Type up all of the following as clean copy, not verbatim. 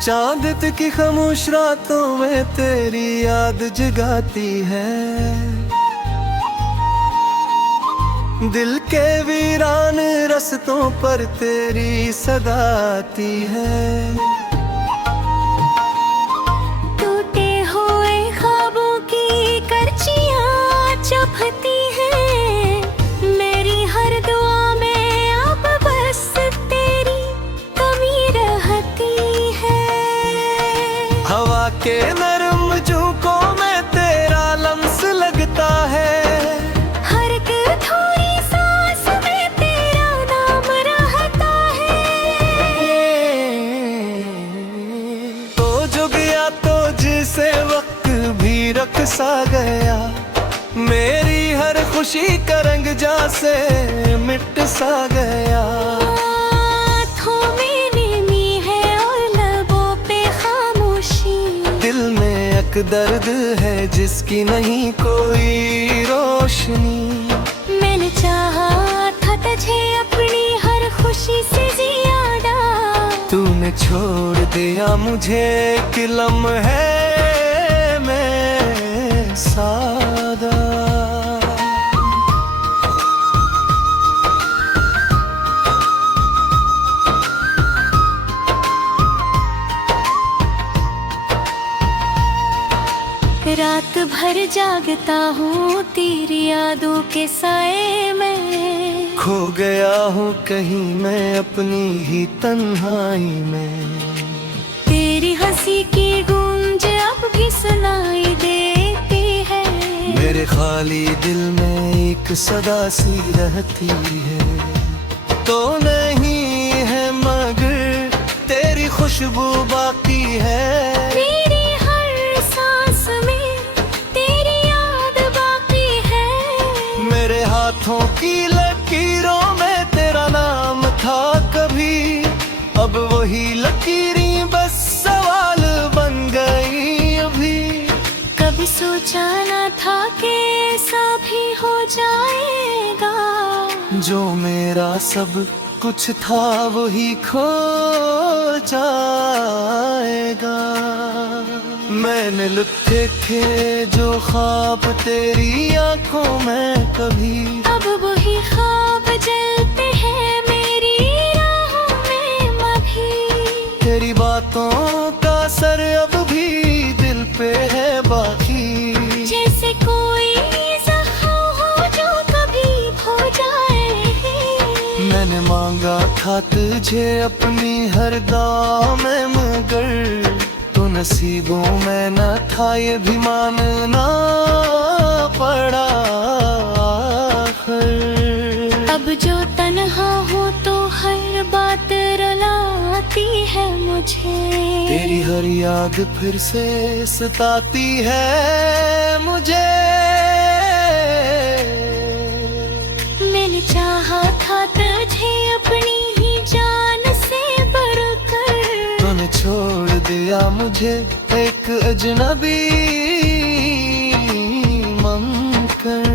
चांद की खामोश रातों में तेरी याद जगाती है, दिल के वीरान रस्तों पर तेरी सदा आती है। टूटे हुए ख्वाबों की करचियां चुभती हैं, मेरी हर दुआ में अब बस तेरी कमी रहती है। हवा के नरम झोंकों में तेरा लम्स लगता है, हर एक थोड़ी सांस में तेरा नाम रहता है। तो जो गया तो जिसे वक्त भी रख सा गया, मेरी हर खुशी का रंग जा से मिट सा गया। आँखों में नीमी है और लबों पे खामोशी, दिल में एक दर्द है जिसकी नहीं कोई रोशनी। मैंने चाहा था तुझे अपनी हर खुशी से ज्यादा, तूने छोड़ दिया मुझे कि लम्हे में सादा। रात भर जागता हूँ तेरी यादों के साए में, खो गया हूँ कहीं मैं अपनी ही तन्हाई में। तेरी हंसी की गूंज अब भी सुनाई देती है, मेरे खाली दिल में एक सदा सी रहती है। तो नहीं है मगर तेरी खुशबू बाकी है, मेरी हर सांस में तेरी याद बाकी है। मेरे हाथों की लकीरों में तेरा नाम था कभी, अब वही लकीरें बस सवाल बन गई अभी। कभी सोचा न था कि ऐसा भी हो जाएगा, जो मेरा सब कुछ था वही खो जाएगा। मैंने लुटे थे जो ख्वाब तेरी आंखों में कभी, अब वही ख्वाब जलते हैं मेरी राहों में अभी। तेरी बातों का असर अब भी दिल पे है बाकी, जैसे कोई जख्म हो जो कभी हो जाए। मैंने मांगा था तुझे अपनी हर दुआ में मगर तो नसीबों में न था ये भी मानना पड़ा आखिर। अब जो तन्हा हो तो हर बात रुलाती है मुझे, तेरी हर याद फिर से सताती है मुझे। मैंने चाहा था तुझे अपनी ही जान से बढ़कर, तूने छोड़ दिया मुझे एक अजनबी मनकर।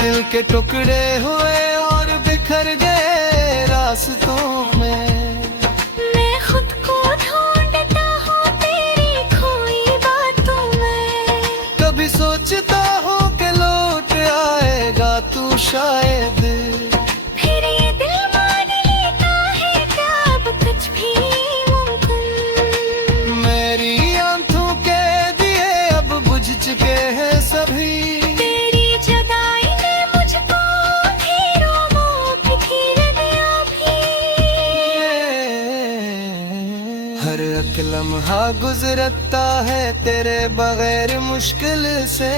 दिल के टुकड़े हुए और बिखर गए रास्तों में, मैं खुद को ढूंढता हूँ तेरी खोई बातों में। कभी सोचता हूँ कि लौट आएगा तू शायद, फिर ये दिल मान लेता है कि अब कुछ भी मुमकिन। मेरी आंखों के दिए अब बुझ चुके हैं सभी, तेरी जुदाई ने मुझको अंधेरों में बिखेर दिया भी। हर एक लम्हा गुजरता है तेरे बगैर मुश्किल से,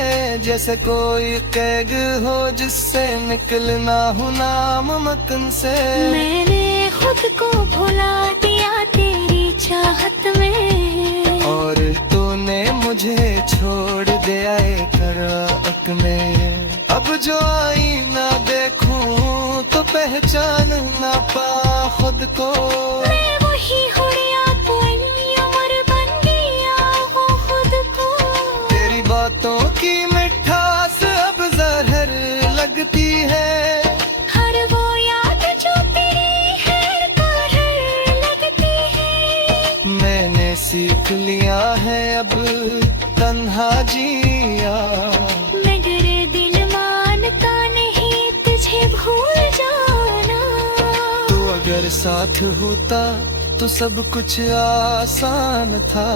जैसे कोई कैद हो जिससे निकलना हो नामुमकिन से। मैंने खुद को भुला दिया तेरी चाहत में, और तूने मुझे छोड़ दिया एक रात में। अब जो आईना देखूं तो पहचान ना पा खुद को, मैं वही हुरिया कोई उम्र बन गया हूँ खुद को। तेरी बात अगर साथ होता तो सब कुछ आसान था।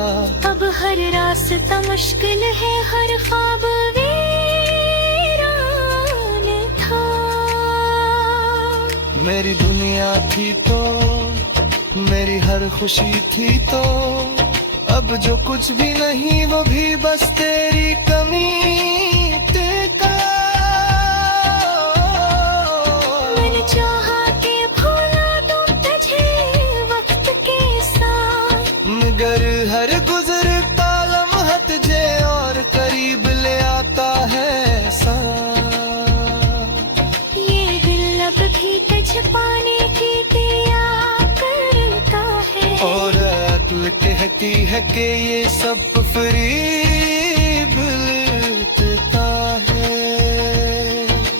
अब हर रास्ता मुश्किल है, हर ख्वाब वीरान था। मेरी दुनिया थी तो, मेरी हर खुशी थी तो, अब जो कुछ भी नहीं वो भी बस तेरी कमी का। मैंने चाहा कि भूला दूं तुझे वक्त के साथ, मगर हर गुजरता लम्हा तुझे और करीब ले आता है साथ। ये दिल अब भी तुझ पाने की दिया करता है, और अक्ल कहती है कि ये सब फरीब लेता है।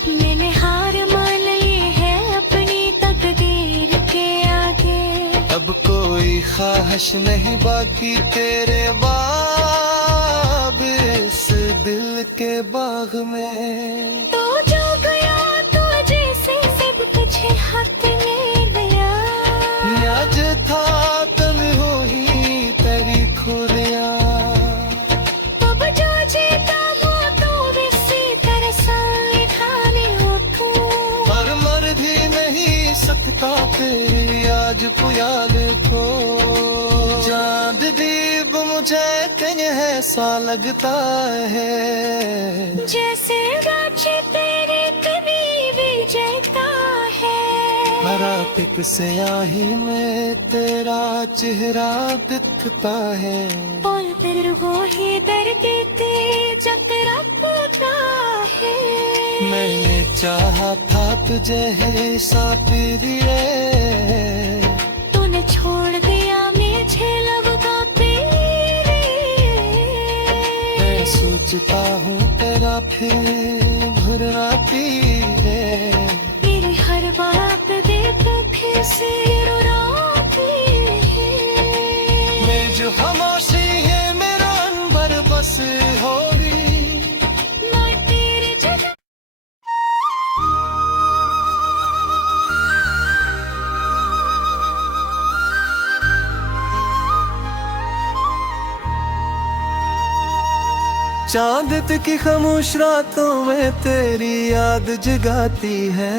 मैंने हार मान ली है अपनी तकदीर के आगे। अब कोई ख्वाहिश नहीं बाकी तेरे बाब इस दिल के बाग में। तो जो गया तो जैसे सब तुझे हाथ ले गया, आज था तन हो ही तेरी खुदिया। अब जो जीता वो तो इसी तरह साए खाने उठूं। पर मर भी नहीं सकता तेरी आज पुयाल को। चांद दीप मुझे कहीं ऐसा लगता है, जैसे गाछे तेरे करीब जलता है। भरा पिक स्याही में तेरा चेहरा दिखता है। पल पर वो ही दर्द दे जगरता है। मैंने चाहा था तुझे है सापिरिए, तूने छोड़ दिया मुझे लब का पीरे। मैं सोचता हूँ तेरा फिर भुरना पीरे। मेरी हर बात देख फिर से रुलाती है। मैं जो खामोशी है मेरा अनबर बस हो रही। मैं तेरी जगह चांद की खामोश रातों में तेरी याद जगाती है।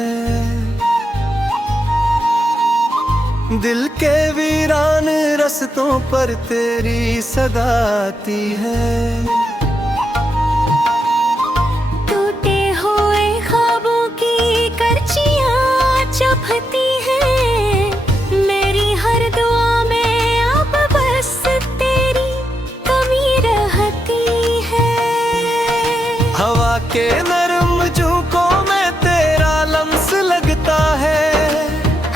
दिल के वीरान रस्तों पर तेरी सदा आती है। टूटे हुए ख्वाबों की करचियां चुभती हैं। मेरी हर दुआ में अब बस तेरी कमी रहती है। हवा के नरम झोंकों में तेरा लम्स लगता है।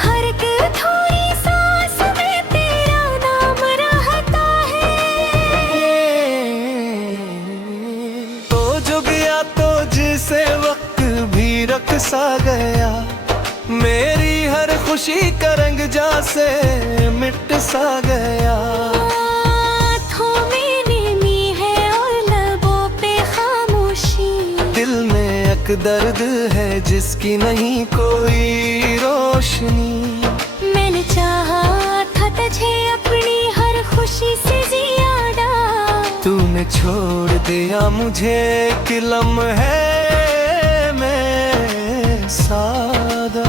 हर एक थोड़ी सांस में तेरा नाम रहता है। तो जो गया तो जिसे वक्त भी रख सा गया। मेरी हर खुशी का रंग जा से मिट सा गया। आँखों में नीमी है और लबों पे खामोशी। दिल में एक दर्द है जिसकी नहीं कोई रोशनी। मैंने चाहा था तुझे अपनी हर खुशी से ज्यादा। तूने छोड़ दिया मुझे कि लम्हे में सादा।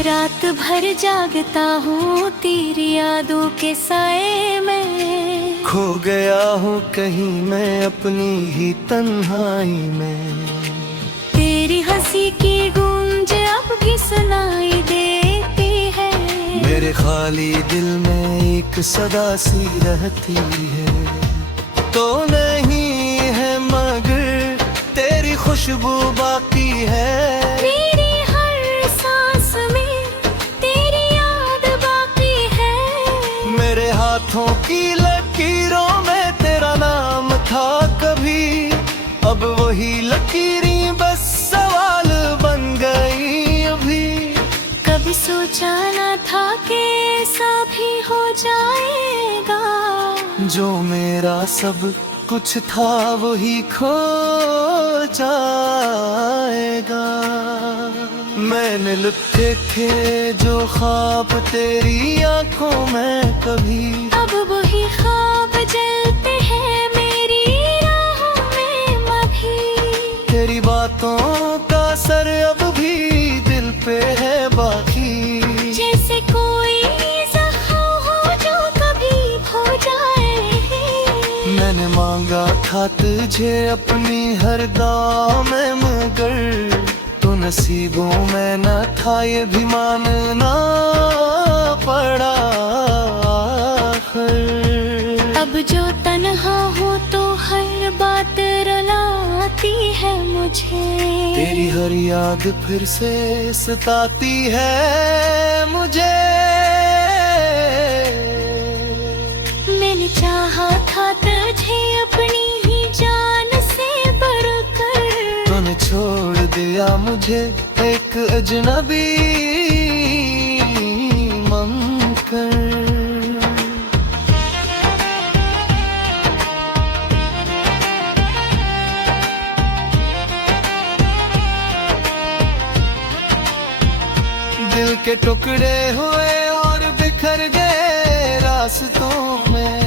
रात भर जागता हूँ तेरी यादों के साए में। खो गया हूँ कहीं मैं अपनी ही तन्हाई में। तेरी हंसी की गूंज अब भी सुनाई देती है। मेरे खाली दिल में एक सदा सी रहती है। तो नहीं है मगर तेरी खुशबू बाकी है। मेरी हर सांस में तेरी याद बाकी है। मेरे हाथों की लकीरों में तेरा नाम था कभी। अब वही लकीरें बस सवाल बन गई अभी। कभी कभी सोचा न था कि ऐसा भी हो जाएगा। जो मेरा सब कुछ था वही खो जाएगा। मैंने लिखे थे जो ख्वाब तेरी आंखों में कभी, अब वही ख्वाब जलते हैं मेरी राहों में अभी। तेरी बातों का असर अब भी दिल पे है बाकी। जैसे कोई जख्म हो जो कभी हो जाए। मैंने मांगा था तुझे अपनी हर दुआ में, मगर तो नसीबों में न था ये भी मानना पड़ा आखिर। अब जो तन्हा हो तो हर बात रुलाती है मुझे। तेरी हर याद फिर से सताती है मुझे। मैंने चाहा था तुझे अपनी ही जान से बढ़कर, तूने छोड़ दिया मुझे एक अजनबी मनकर। दिल के टुकड़े हुए और बिखर गए रास्तों में।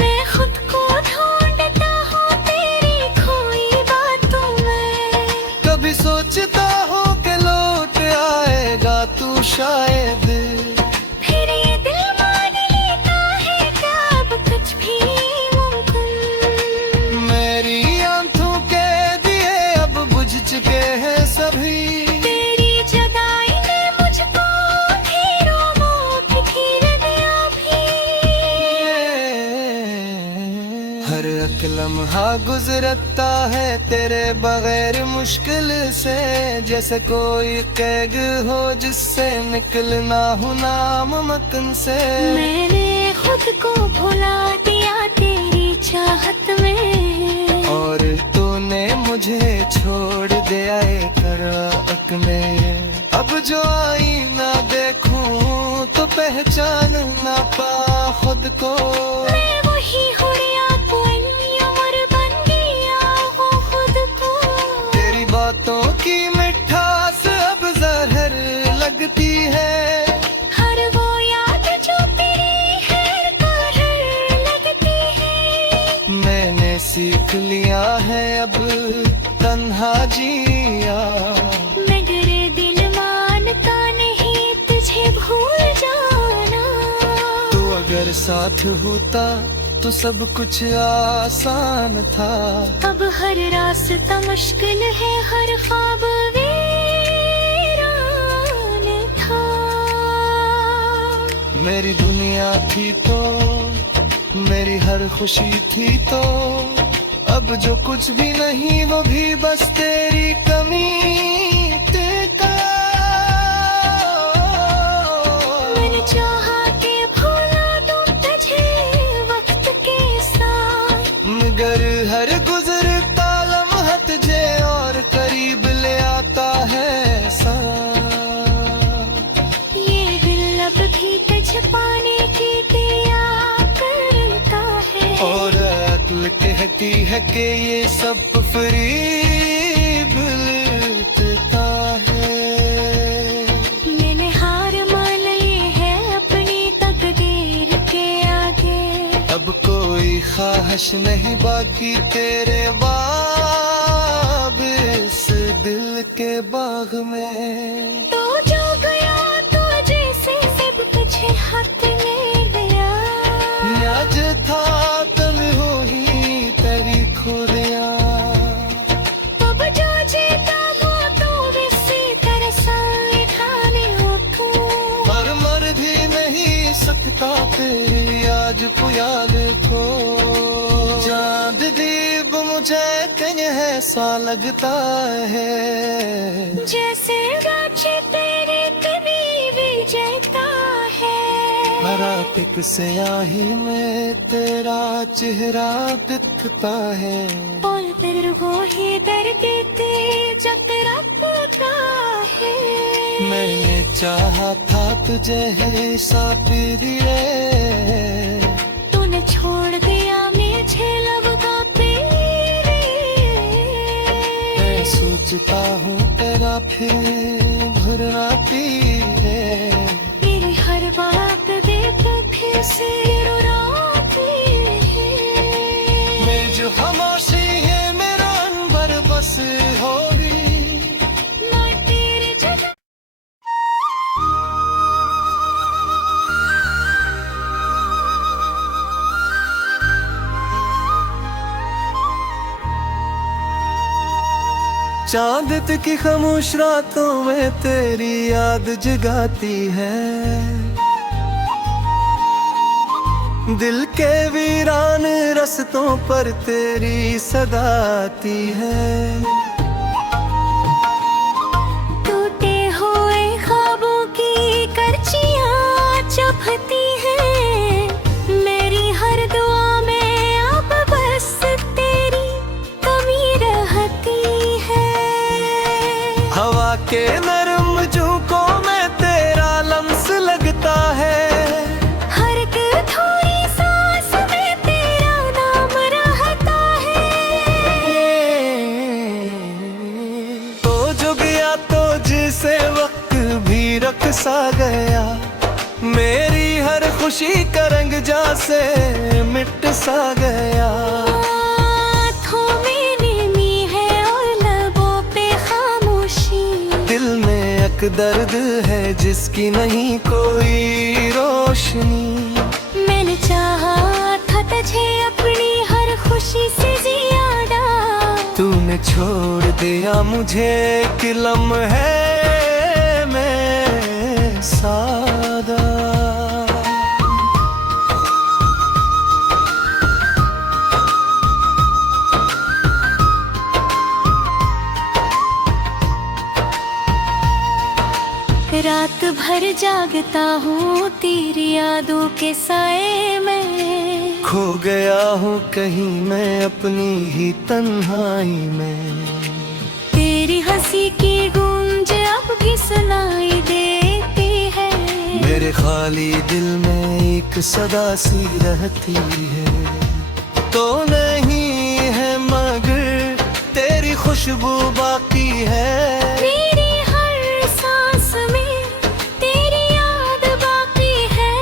मैं खुद को ढूंढता हूँ तेरी खोई बातों में। कभी सोचता हूँ कि लौट आएगा तू शायद। फिर ये दिल मान लेता है क्या अब कुछ भी मुमकिन। मेरी आंखों के दिए अब बुझ चुके हैं सभी। तेरी जुदाई ने मुझको घेरों में घेर दिया भी। हर एक लम्हा गुजरता है तेरे बगैर मुश्किल से, जैसे कोई कैद हो जिससे निकलना हो नामुमकिन से। मैंने खुद को भुला दिया तेरी चाहत में, और तूने मुझे छोड़ दिया एक में। अब जो आईना देखूं तो पहचान ना पा खुद को। मैं वही हुरिया कोई उम्र बन गया हूँ खुद को। तेरी बातों की मिठास अब जहर लगती है। हर वो याद जो तेरी है कहर लगती है। मैंने सीख लिया है अब तन्हा जिया। मगर दिल मानता नहीं तुझे भूल जाना। तू अगर साथ होता तो सब कुछ आसान था। अब हर रास्ता मुश्किल है, हर ख्वाब वीरान था। मेरी दुनिया थी तो मेरी हर खुशी थी तो, अब जो कुछ भी नहीं वो भी बस तेरी कमी का। मैंने चाहा कि भुला दूं तुझे वक्त के साथ, मगर हर गुजरता लम्हा तुझे और करीब ले आता है साथ। ये दिल अब भी तुझ पाने की दिया करता है। और अक्ल कहती है कि ये सब फरीब लेता है। मैंने हार मान ली है अपनी तकदीर के आगे। अब कोई ख्वाहिश नहीं बाकी तेरे बाब इस दिल के बाग में। तो जो गया तो जैसे सब कुछ हाथ ले गया। आज था कल हो ही तेरी खुदिया। अब जो जीता वो तो वैसे तरसाए खाने हो तू। पर मर भी नहीं सकता तेरी आज पुयाल को। चांद दीप मुझे कहीं ऐसा लगता है, जैसे गाछे तेरे करीब जैता है। हरा टिक स्याही में तेरा चेहरा दिखता है। और फिर वो ही दर्द दे जब तेरा पता है। मैंने चाहा था तुझे ही साथी रे, तूने छोड़ दिया मुझे लब का पीरे। मैं सोचता हूँ तेरा फिर भरना पीरे, मेरी हर बात देख फिर से रुलाती है। मैं जो खामोशी है मेरा अनबर बस होगी। मैं तेरी जगह चांद की खामोश रातों में तेरी याद जगाती है, दिल के वीरान रस्तों पर तेरी सदा आती है। टूटे हुए ख्वाबों की करचियां चुभती हैं, मेरी हर दुआ में अब बस तेरी कमी रहती है। हवा के नरम झोंकों में तेरा लम्स लगता है, हर एक थोड़ी सांस में तेरा नाम रहता है। तो जो गया तो जिसे वक्त भी रख सा गया, मेरी हर खुशी का रंग जा से मिट सा गया। आँखों में नमी है और लबों पे खामोशी, दिल में एक दर्द है जिसकी नहीं कोई रोशनी। मैंने चाहा था तुझे अपनी हर खुशी से ज्यादा, तूने छोड़ दिया मुझे कि लम्हे में सादा। रात भर जागता हूँ तेरी यादों के साए में, खो गया हूँ कहीं मैं अपनी ही तन्हाई में। तेरी हंसी की गूंज अब भी सुनाई देती है, मेरे खाली दिल में एक सदा सी रहती है। तो नहीं है मगर तेरी खुशबू बाकी है, मेरी हर सांस में तेरी याद बाकी है।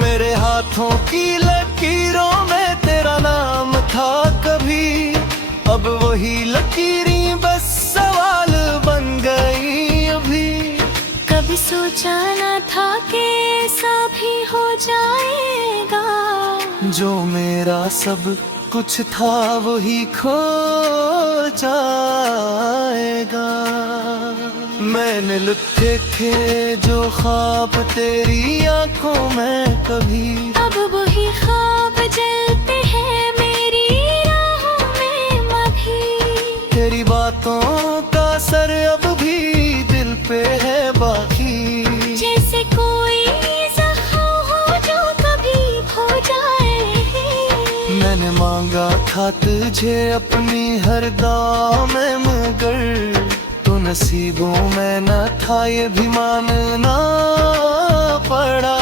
मेरे हाथों की लकीरों में तेरा नाम था कभी, अब वही लकीरें बस सवाल बन गई अभी। कभी सोचा न था कि ऐसा भी हो जाएगा, जो मेरा सब कुछ था वही खो जाएगा। मैंने लिखे थे जो ख्वाब तेरी आंखों में कभी, अब वही ख्वाब जलते हैं मेरी राहों में मभी। तेरी बातों का असर अब भी दिल पे है बाकी, जैसे कोई जख्म हो जो कभी हो जाए। मैंने मांगा था तुझे अपनी हर दाम में मगर तो नसीबों में न था ये भी मानना पड़ा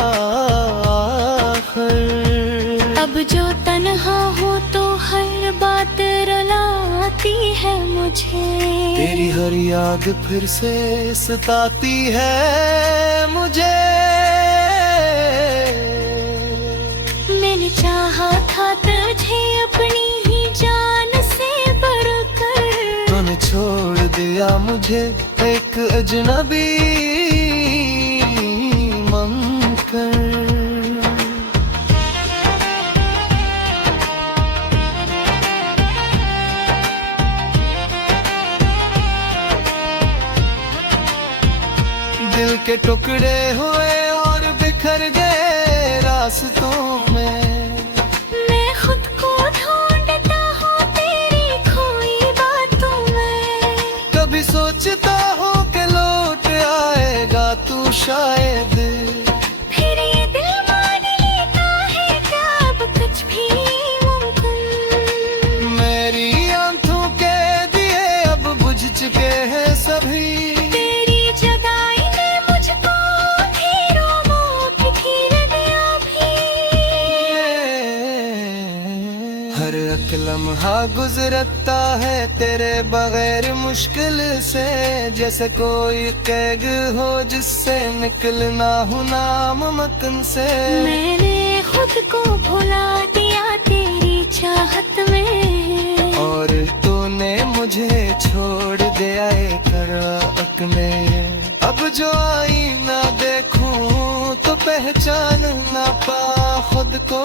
आखिर। अब जो तन्हा हो तो हर बात रुलाती है मुझे, तेरी हर याद फिर से सताती है मुझे। मैंने चाहा था तुझे अपनी ही जान से बढ़कर, तूने छोड़ दिया मुझे एक अजनबी मनकर। दिल के टुकड़े हुए और बिखर गए रास्तों में, मैं खुद को ढूंढता हूँ तेरी खोई बातों में। कभी सोचता हूँ कि लौट आएगा तू शायद, फिर ये दिल मान लेता है क्या अब कुछ भी मुमकिन। मेरी आंखों के दिए अब बुझ चुके हैं सभी, तेरी जुदाई ने लम्हा गुजरता है तेरे बगैर मुश्किल से, जैसे कोई कैद हो जिससे निकलना हो नामुमकिन से। मैंने खुद को भुला दिया तेरी चाहत में, और तूने मुझे छोड़ दिया एक में। अब जो आईना देखूं तो पहचान ना पा खुद को।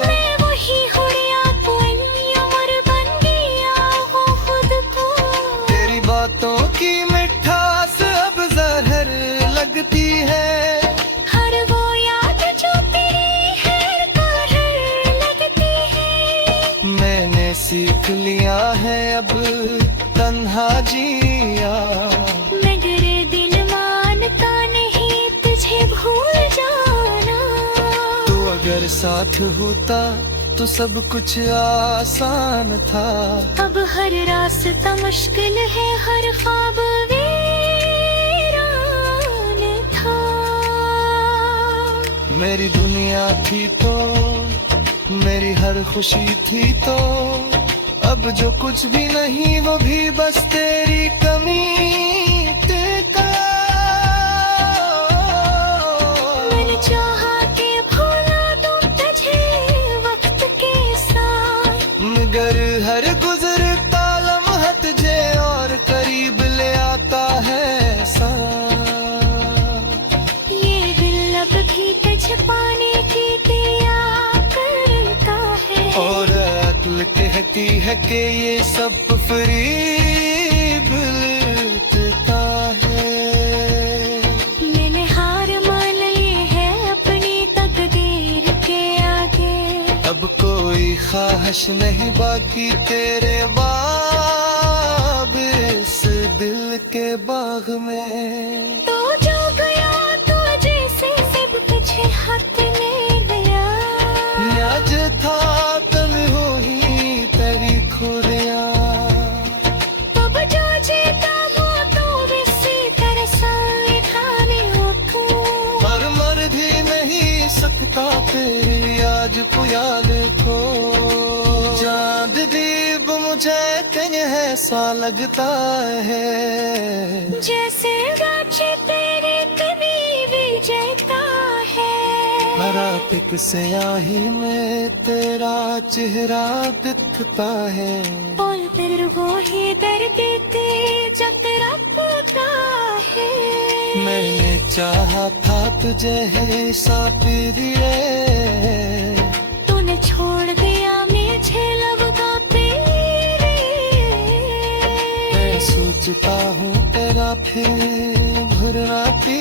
मैं वही हुड़िया पुनी उम्र बन गया हूँ खुद को। तेरी बातों की मिठास अब जहर लगती है, हर वो याद जो तेरी है कहर लगती है। मैंने सीख लिया है अब तन्हा जिया। मैं डरे दिल मानता नहीं तुझे भूल जाना। तू अगर साथ होता तो सब कुछ आसान था। अब हर रास्ता मुश्किल है, हर ख्वाब वीरान था। मेरी दुनिया थी तो, मेरी हर खुशी थी तो, अब जो कुछ भी नहीं वो भी बस तेरी कमी का। मैंने चाहा कि भुला दूं तुझे वक्त के साथ, मगर हर गुजरता लम्हा तुझे और करीब ले आता है साथ। ये दिल अब भी तुझ पाने की दिया करता है। और अक्ल कहती है कि ये सब फरीब लेता है। मैंने हार मान ली है अपनी तकदीर के आगे। अब कोई ख्वाहिश नहीं बाकी तेरे बाब इस दिल के बाग में। तो जो गया तो जैसे सब कुछ हाथ में गया। आज था कल हो ही तेरी खुदिया। अब जो जीता वो तो इसी तरह संविधान हो तू। पर मर भी नहीं सकता तेरी आज पुयाल को। चांद दीप मुझे कहीं ऐसा लगता है, जैसे गाछे तेरे करीब जैता है। हरा पिक स्याही में तेरा चेहरा दिखता है। और फिर वो ही दर्द दे जब रखता है। मैंने चाहा था तुझे ही साथी रे, तूने छोड़ दिया मुझे लगता तेरे। मैं सोचता हूँ तेरा फिर भुरा पी